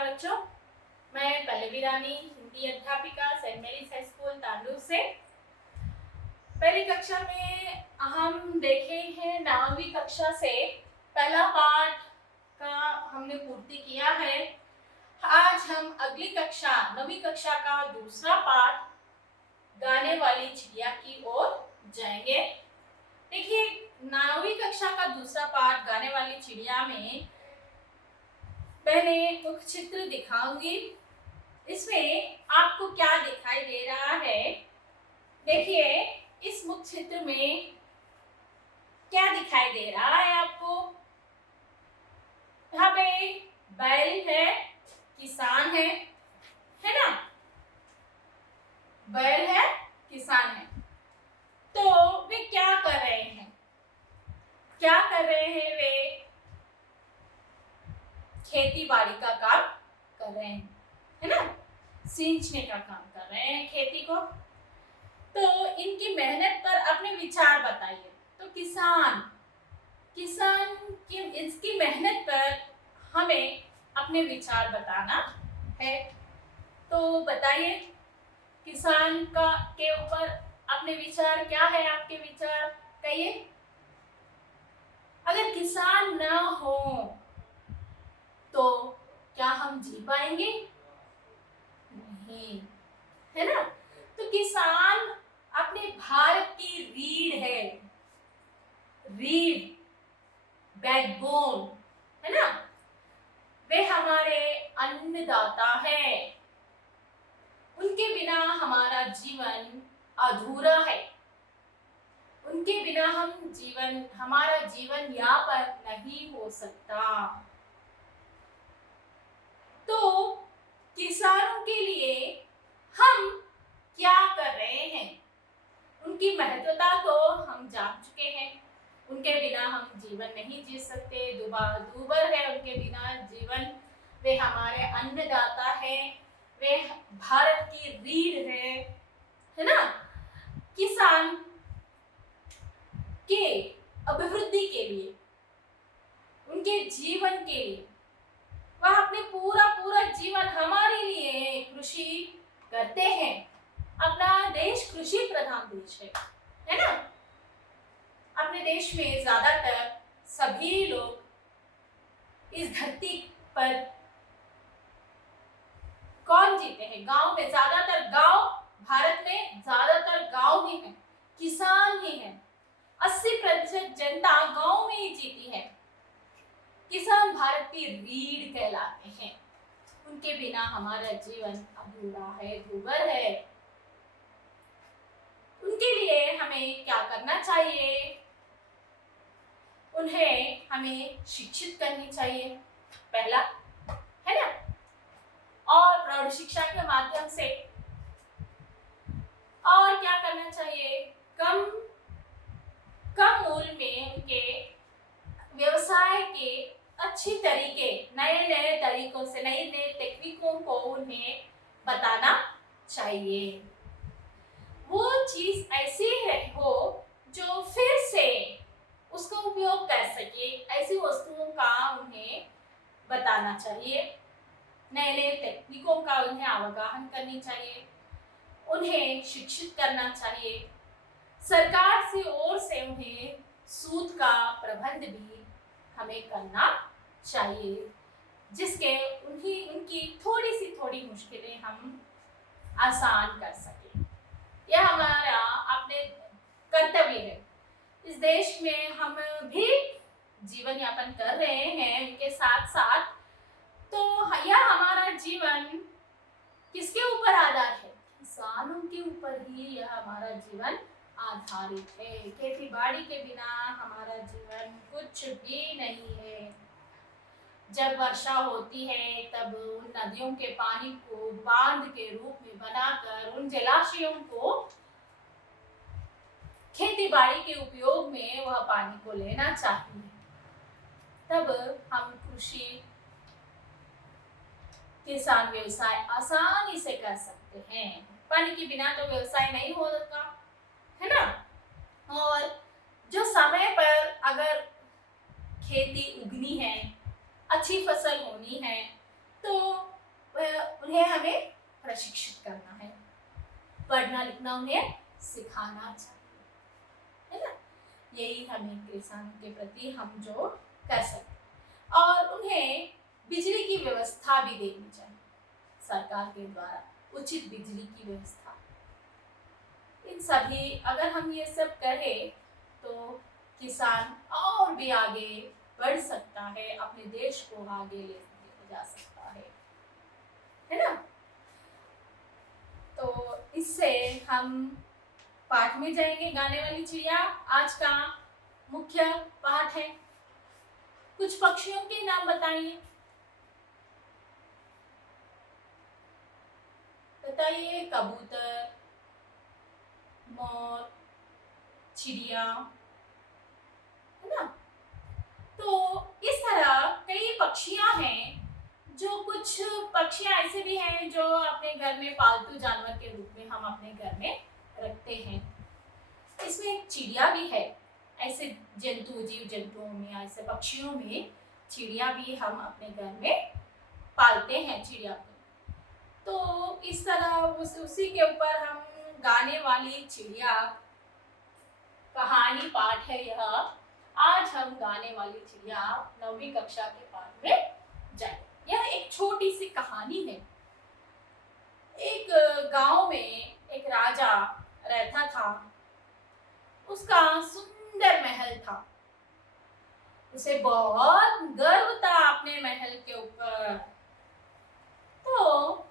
नमस्कार बच्चों, मैं पल्लवी रानी हिंदी अध्यापिका Saint Mary's high school Tandur से। पहली कक्षा में हम देखे हैं 9वीं कक्षा से पहला पाठ का हमने पूर्ति किया है। आज हम अगली कक्षा 9वीं कक्षा का दूसरा पाठ गाने वाली चिड़िया की ओर जाएंगे। देखिए 9वीं कक्षा का दूसरा पाठ गाने वाली चिड़िया में मैंने मुख्य चित्र दिखाऊंगी। इसमें आपको क्या दिखाई दे रहा है, देखिए इस मुख्य चित्र में क्या दिखाई दे रहा है आपको। यहाँ पे बैल है, किसान है ना, बैल है, किसान है। तो वे क्या कर रहे हैं, वे खेती बाड़ी का काम कर रहे हैं, है ना, सींचने का काम कर रहे हैं खेती को। तो इनकी मेहनत पर अपने विचार बताइए। तो किसान की इसकी मेहनत पर हमें अपने विचार बताना है। तो बताइए किसान के ऊपर अपने विचार क्या है, आपके विचार कहिए। अगर किसान ना हो तो क्या हम जी पाएंगे? नहीं, है ना। तो किसान अपने भारत की रीढ़ है, बैकबोन, है ना। वे हमारे अन्नदाता है। उनके बिना हमारा जीवन अधूरा है। उनके बिना हमारा जीवन यहाँ पर नहीं हो सकता। तो किसानों के लिए हम क्या कर रहे हैं, उनकी महत्वता तो हम जान चुके हैं। उनके बिना हम जीवन नहीं जी सकते, दूभर है उनके बिना जीवन। वे हमारे अन्नदाता है, वे भारत की रीढ़ है ना। किसान के अभिवृद्धि के लिए, उनके जीवन के लिए वह अपने पूरा जीवन हमारे लिए कृषि करते हैं। अपना देश कृषि प्रधान देश है ना। अपने देश में ज्यादातर सभी लोग इस धरती पर कौन जीते हैं? गांव में ज्यादातर, भारत में ज्यादातर गांव ही है, किसान ही है। 80% जनता गांव में ही जीती है। किसान भारत की रीढ़ कहलाते हैं। उनके बिना हमारा जीवन अधूरा है, दूभर है। उनके लिए हमें क्या करना चाहिए? उन्हें हमें शिक्षित करनी चाहिए, पहला, है ना। और प्रौढ़ शिक्षा के माध्यम से और क्या करना चाहिए? कम मूल्य में उनके व्यवसाय के अच्छी तरीके, नए तरीकों से, नई टेक्निकों को उन्हें बताना चाहिए। वो चीज ऐसी हो जो फिर से उसका उपयोग कर सके, ऐसी वस्तुओं का उन्हें बताना चाहिए। नए टेक्निकों का उन्हें अवगाहन करनी चाहिए, उन्हें शिक्षित करना चाहिए। सरकार से ओर से उन्हें सूद का प्रबंध भी हमें करना चाहिए, जिसके उनकी थोड़ी मुश्किलें हम आसान कर सकें। यह हमारा अपने कर्तव्य है। इस देश में हम भी जीवन यापन कर रहे हैं उनके साथ साथ। तो यह हमारा जीवन किसके ऊपर आधार है? किसानों के ऊपर ही यह हमारा जीवन आधारित है। खेती बाड़ी के बिना हमारा जीवन कुछ भी नहीं है। जब वर्षा होती है तब उन नदियों के पानी को बांध के रूप में बनाकर उन जलाशयों को खेती बाड़ी के उपयोग में वह पानी को लेना चाहिए। तब हम कृषि, किसान व्यवसाय आसानी से कर सकते हैं। पानी के बिना तो व्यवसाय नहीं होगा, है ना। और जो समय पर अगर खेती उगनी है, अच्छी फसल होनी है, तो उन्हें हमें प्रशिक्षित करना है, पढ़ना लिखना उन्हें सिखाना चाहिए, है ना। यही हमें किसानों के प्रति हम जो कर सकते। और उन्हें बिजली की व्यवस्था भी देनी चाहिए सरकार के द्वारा, उचित बिजली की व्यवस्था। इन सभी अगर हम ये सब करें तो किसान और भी आगे बढ़ सकता है, अपने देश को आगे ले जा सकता है ना। तो इससे हम पाठ में जाएंगे, गाने वाली चिड़िया आज का मुख्य पाठ है। कुछ पक्षियों के नाम बताइए, बताइए। कबूतर, मोर, चिड़िया, है ना। तो इस तरह कई पक्षियां हैं, जो कुछ पक्षियां ऐसे भी हैं जो अपने घर में पालतू जानवर के रूप में हम अपने घर में रखते हैं। इसमें चिड़िया भी है, ऐसे जंतु, जीव जंतुओं में, ऐसे पक्षियों में चिड़िया भी हम अपने घर में पालते हैं, चिड़िया को। तो इस तरह उसी के ऊपर हम गाने वाली चिड़िया कहानी पाठ है यह। आज हम गाने वाली चिड़िया 9वीं कक्षा के पाठ में जाए। यह एक छोटी सी कहानी है। एक गांव में एक राजा रहता था। उसका सुंदर महल था। उसे बहुत गर्व था अपने महल के ऊपर। तो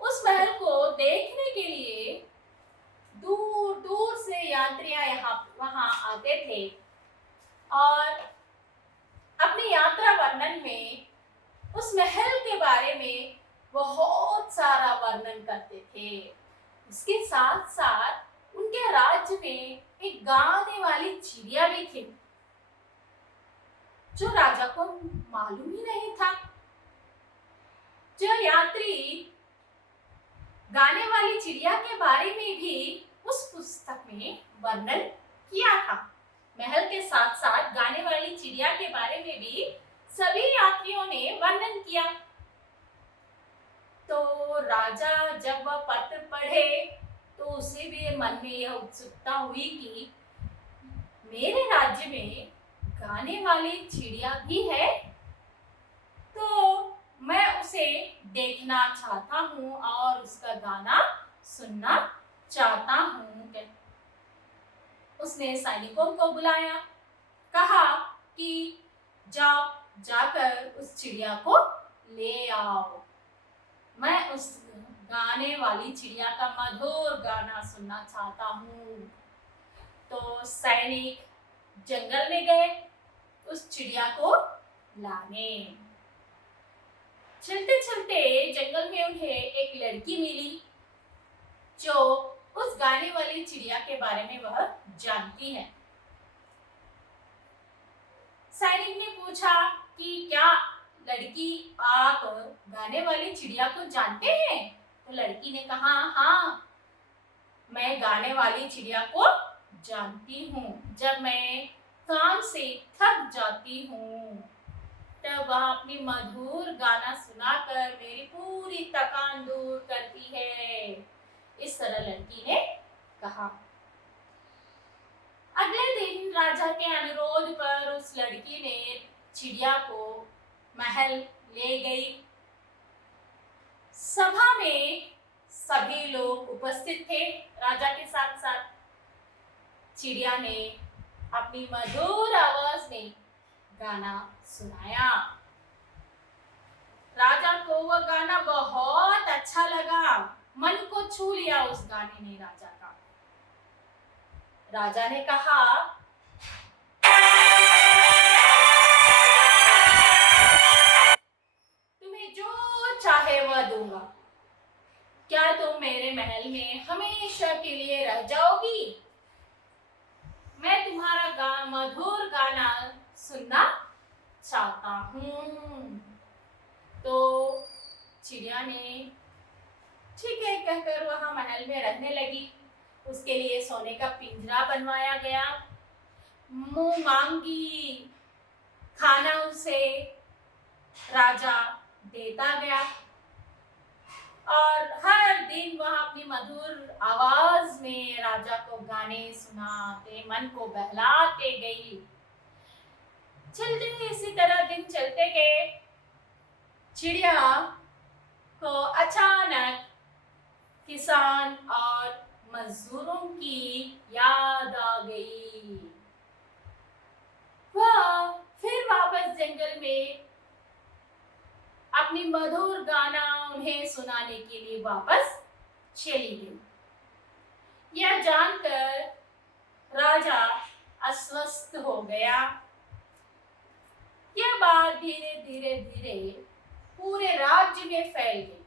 उस महल को देखने के लिए दूर दूर से यात्रियां वहां आते थे और अपनी यात्रा वर्णन में उस महल के बारे में बहुत सारा वर्णन करते थे। इसके साथ साथ उनके राज्य में एक गाने वाली चिड़िया भी थी, जो राजा को मालूम ही नहीं था। जो यात्री गाने वाली चिड़िया के बारे में भी उस पुस्तक में वर्णन किया था। महल के साथ साथ गाने वाली चिड़िया के बारे में भी सभी यात्रियों ने वर्णन किया। तो राजा जब वह पत्र पढ़े तो उसे भी मन में यह उत्सुकता हुई कि मेरे राज्य में गाने वाली चिड़िया भी है, तो मैं उसे देखना चाहता हूँ और उसका गाना सुनना चाहता हूँ। उसने सैनिकों को बुलाया, कहा कि जाओ, जाकर उस चिड़िया को ले आओ, मैं उस गाने वाली चिड़िया का मधुर गाना सुनना चाहता हूँ। तो सैनिक जंगल में गए उस चिड़िया को लाने। चलते चलते जंगल में उन्हें एक लड़की मिली, जो उस गाने वाली चिड़िया के बारे में वह जानती है। सैनिक ने पूछा कि क्या लड़की आप गाने वाली चिड़िया को जानते हैं? तो लड़की ने कहा, हाँ, मैं गाने वाली चिड़िया को जानती हूँ। जब मैं काम से थक जाती हूँ तब वह अपनी मधुर गाना सुनाकर मेरी पूरी थकान दूर करती है। इस तरह लड़की ने कहा। अगले दिन राजा के अनुरोध पर उस लड़की ने चिड़िया को महल ले गई। सभा में सभी लोग उपस्थित थे राजा के साथ साथ। चिड़िया ने अपनी मधुर आवाज में गाना सुनाया। राजा को वह गाना बहुत अच्छा लगा, मन को छू लिया उस गाने ने राजा का। राजा ने कहा, तुम्हें जो चाहे वह दूंगा, क्या तुम मेरे महल में हमेशा के लिए रह जाओगी? मैं तुम्हारा मधुर गाना सुनना चाहता हूँ। तो चिड़िया ने ठीक है कहकर वहां महल में रहने लगी। उसके लिए सोने का पिंजरा बनवाया गया, मुंह मांगी खाना उसे राजा देता गया और हर दिन वह अपनी मधुर आवाज में राजा को गाने सुनाते मन को बहलाते गई। चलते इसी तरह दिन चलते गए। चिड़िया को अचानक किसान और मजदूरों की याद आ गई। वह फिर वापस जंगल में अपनी मधुर गाना उन्हें सुनाने के लिए वापस चली गई। यह जानकर राजा अस्वस्थ हो गया। यह बात धीरे धीरे धीरे पूरे राज्य में फैल गई।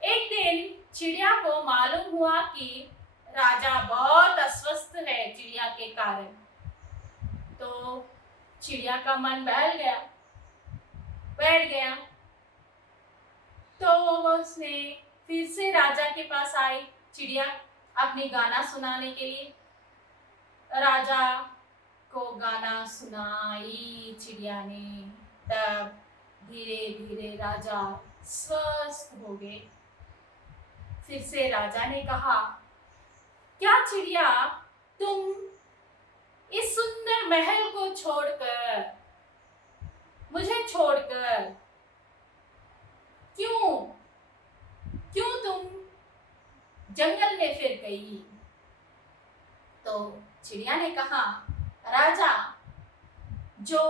एक दिन चिड़िया को मालूम हुआ कि राजा बहुत अस्वस्थ है चिड़िया के कारण। तो चिड़िया का मन बैठ गया। तो उसने फिर से राजा के पास आई चिड़िया अपनी गाना सुनाने के लिए। राजा को गाना सुनाई चिड़िया ने। तब धीरे धीरे राजा स्वस्थ हो गए। फिर से राजा ने कहा, क्या चिड़िया तुम इस सुंदर महल को छोड़कर, मुझे छोड़कर क्यों तुम जंगल में फिर गई? तो चिड़िया ने कहा, राजा, जो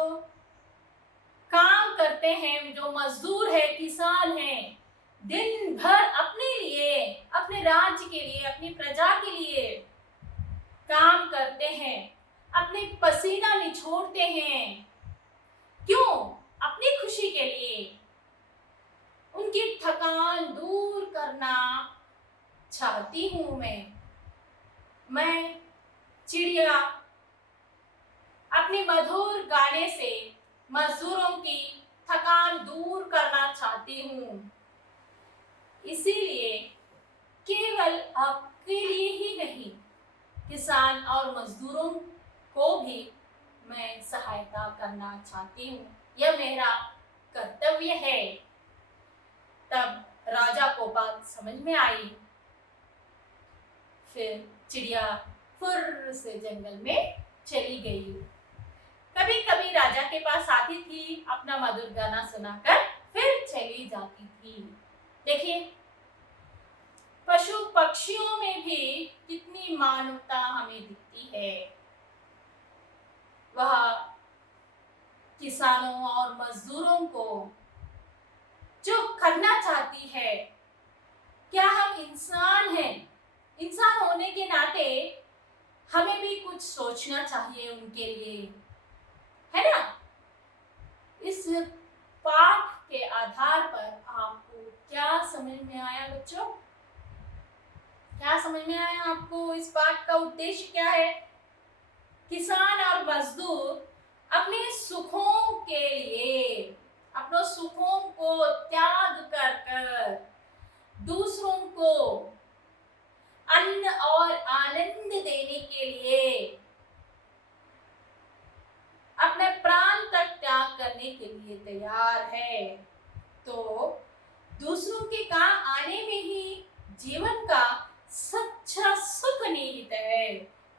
काम करते हैं, जो मजदूर है, किसान हैं, दिन भर अपने लिए, अपने राज्य के लिए, अपनी प्रजा के लिए काम करते हैं, अपने पसीना निचोड़ते हैं। क्यों? अपनी खुशी के लिए। उनकी थकान दूर करना चाहती हूं मैं चिड़िया अपने मधुर गाने से मजदूरों की थकान दूर करना चाहती हूं। इसीलिए केवल आपके लिए ही नहीं, किसान और मजदूरों को भी मैं सहायता करना चाहती हूँ। यह मेरा कर्तव्य है। तब राजा को बात समझ में आई। फिर चिड़िया फुर्र से जंगल में चली गई। कभी कभी राजा के पास आती थी, अपना मधुर गाना सुनाकर फिर चली जाती थी। देखिए, पशु पक्षियों में भी कितनी मानवता हमें दिखती है। वह किसानों और मजदूरों को जो करना चाहती है, क्या हम इंसान हैं? इंसान होने के नाते हमें भी कुछ सोचना चाहिए उनके लिए, है ना? इस पाठ के आधार पर आपको क्या समझ में आया बच्चों? क्या समझ में आया आपको? इस पाठ का उद्देश्य क्या है? किसान और मजदूर अपने सुखों के लिए, अपनों सुखों को त्याग कर दूसरों को अन्न और आनंद देने के लिए, अपने प्राण तक त्याग करने के लिए तैयार है। तो दूसरों के काम आने में ही जीवन का सच्चा सुख निहित है।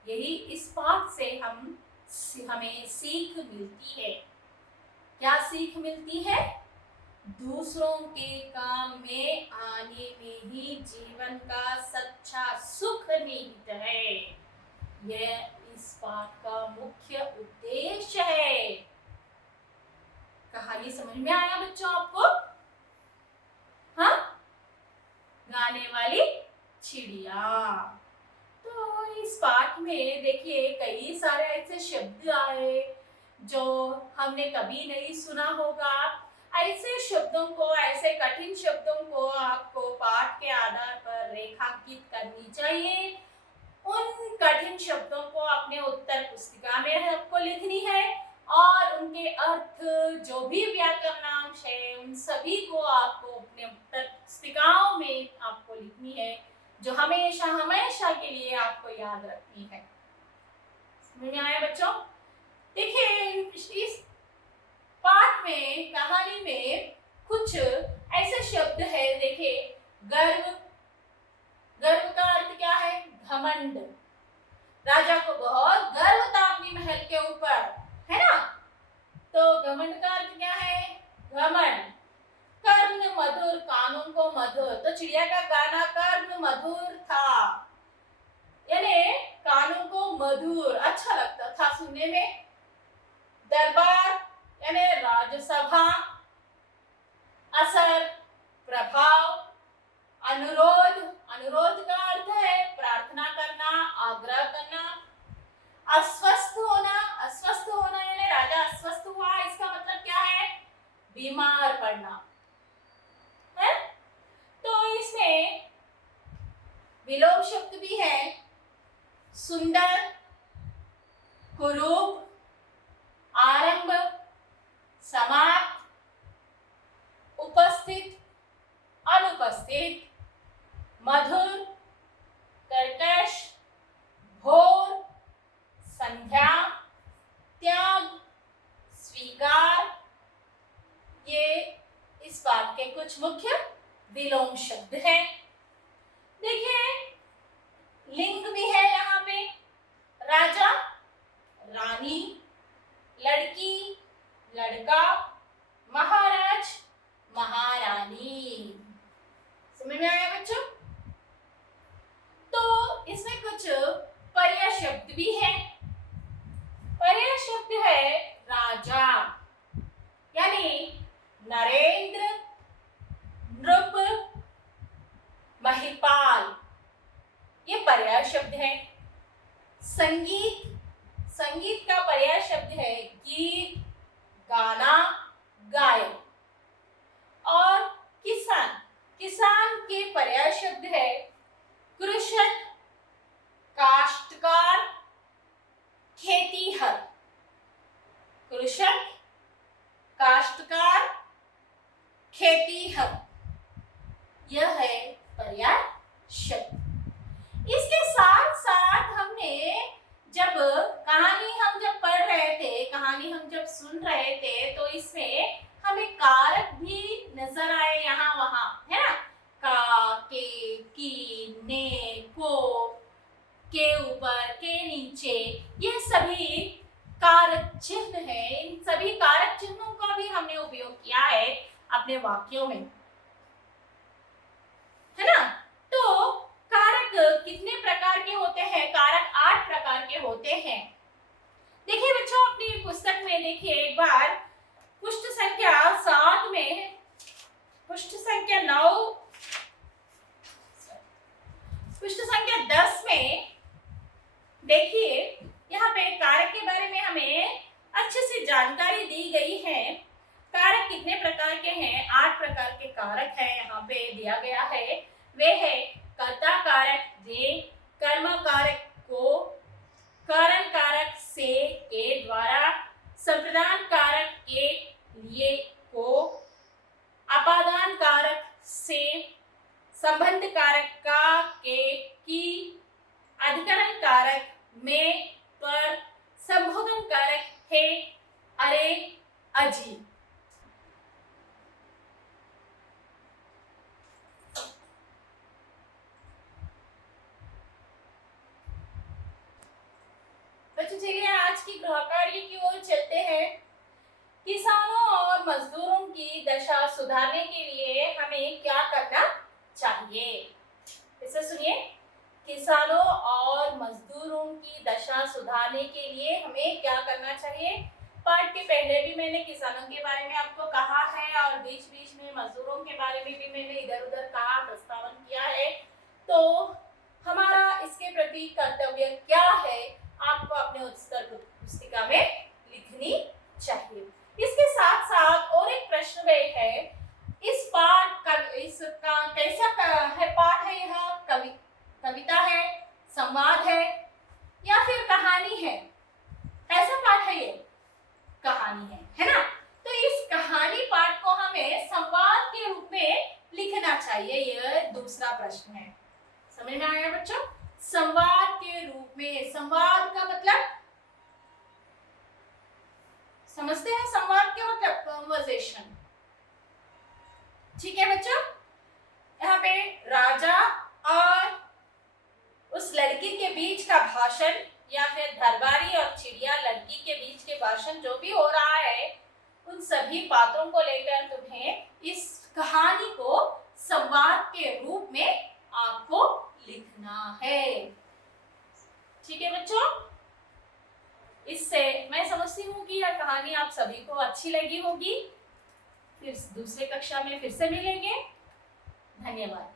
यही इस पाठ से हमें सीख मिलती है। क्या सीख मिलती है? दूसरों के काम में आने में ही जीवन का सच्चा सुख निहित है। यह इस पाठ का मुख्य उद्देश्य है। कहानी समझ में आया बच्चों आपको? हाँ, गाने वाली चिड़िया। तो इस पाठ में देखिए कई सारे ऐसे शब्द आए जो हमने कभी नहीं सुना होगा। ऐसे शब्दों को, ऐसे कठिन शब्दों को आपको पाठ के आधार पर रेखांकित करनी चाहिए। उन कठिन शब्दों को अपने उत्तर पुस्तिका में आपको लिखनी है और उनके अर्थ, जो भी व्याकरणांश है, उन सभी को आपको अपने उत्तर पुस्तिकाओं में आपको लिखनी है, जो हमेशा हमेशा के लिए आपको याद रखनी है। समझ में आया बच्चों? देखिए, इस पाठ में कहा तो घमंड का अर्थ क्या है? घमंड। कर्ण मधुर, कानों को मधुर, तो चिड़िया का गाना कर्ण मधुर था, यानी कानों को मधुर अच्छा लगता था सुनने में। दरबार यानी राजसभा। असर प्रभाव। अनुरोध, अनुरोध का अर्थ है प्रार्थना करना, आग्रह करना। अस्वस्थ होना, अस्वस्थ होना यानी राजा अस्वस्थ हुआ, इसका मतलब क्या है? बीमार पड़ना है। तो इसमें विलोम शब्द भी है, सुंदर, कुरूप, आरंभ, समाप्त, उपस्थित, अनुपस्थित, मधुर, कर्कश, भोर, संध्या, त्याग, स्वीकार। ये इस बात के कुछ मुख्य विलोम शब्द हैं। देखिए लिंग भी है यहाँ पे, राजा, रानी, लड़की, लड़का, महाराज, महारानी। समझ में आया बच्चों? तो इसमें कुछ पर्याय शब्द भी है। पर्याय शब्द है राजा, यानी नरेंद्र, नृप, महिपाल, ये पर्याय शब्द है। संगीत, संगीत का पर्याय शब्द है गीत, गाना, गायन। और किसान, किसान के पर्याय शब्द है कृषक, काश्तकार, खेतीहर। कृषक, काश्तकार, खेतीहर, यह है पर्याय शब्द। इसके साथ साथ हमने जब कहानी हम जब पढ़ रहे थे, कहानी हम जब सुन रहे थे, तो इसमें हमें कारक भी नजर आए यहाँ वहां, है ना? का, के, की, ने, को, के ऊपर, के नीचे, ये सभी कारक चिन्ह है। इन सभी कारक चिन्हों का भी हमने उपयोग किया है अपने वाक्यों में, है ना? तो कारक कितने प्रकार के होते हैं? कारक 8 प्रकार के होते हैं। देखिए बच्चों अपनी पुस्तक में देखिए एक बार पृष्ठ संख्या 7 में, पृष्ठ संख्या 9, पृष्ठ संख्या 10 में देखिए यहाँ पे कारक के बारे में हमें अच्छे से जानकारी दी गई है। कारक कितने प्रकार के हैं? 8 प्रकार के कारक हैं, यहाँ पे दिया गया है। वे है कर्ता कारक जे, कर्म कारक को, कारण कारक से के द्वारा, संप्रदान कारक के लिए को, अपादान कारक से, संबंध कारक का के की, अधिकरण कारक में, पर, संबोधन कारक है, अरे, अजी। बच्चों चलिए आज की गृह कार्य की ओर चलते हैं। किसानों और मजदूरों की दशा सुधारने के लिए हमें क्या करना चाहिए? इसे सुनिए, किसानों और मजदूरों की दशा सुधारने के लिए हमें क्या करना चाहिए? पाठ के पहले भी मैंने किसानों के बारे में आपको कहा है और बीच बीच में मजदूरों के बारे में भी मैंने इधर उधर कहा, प्रस्तावन किया है। तो हमारा इसके प्रति कर्तव्य क्या है, आपको अपने उत्तर पुस्तिका में लिखनी चाहिए। इसके साथ साथ और एक प्रश्न में है, इस पाठ का इसका कैसा है पाठ है? यह कविता है, संवाद है या फिर कहानी है? ऐसा पाठ है, ये कहानी है ना? तो इस कहानी पाठ को हमें संवाद के रूप में लिखना चाहिए। यह दूसरा प्रश्न है। समझ में आया बच्चों? संवाद के रूप में। संवाद का मतलब समझते हैं? संवाद का मतलब कन्वर्सेशन। ठीक है बच्चों? यहाँ पे राजा और उस लड़की के बीच का भाषण या फिर दरबारी और चिड़िया लड़की के बीच के भाषण जो भी हो रहा है, उन सभी बातों को लेकर तुम्हें इस कहानी को संवाद के रूप में आपको लिखना है। ठीक है बच्चों, इससे मैं समझती हूँ कि यह कहानी आप सभी को अच्छी लगी होगी। फिर दूसरे कक्षा में फिर से मिलेंगे। धन्यवाद।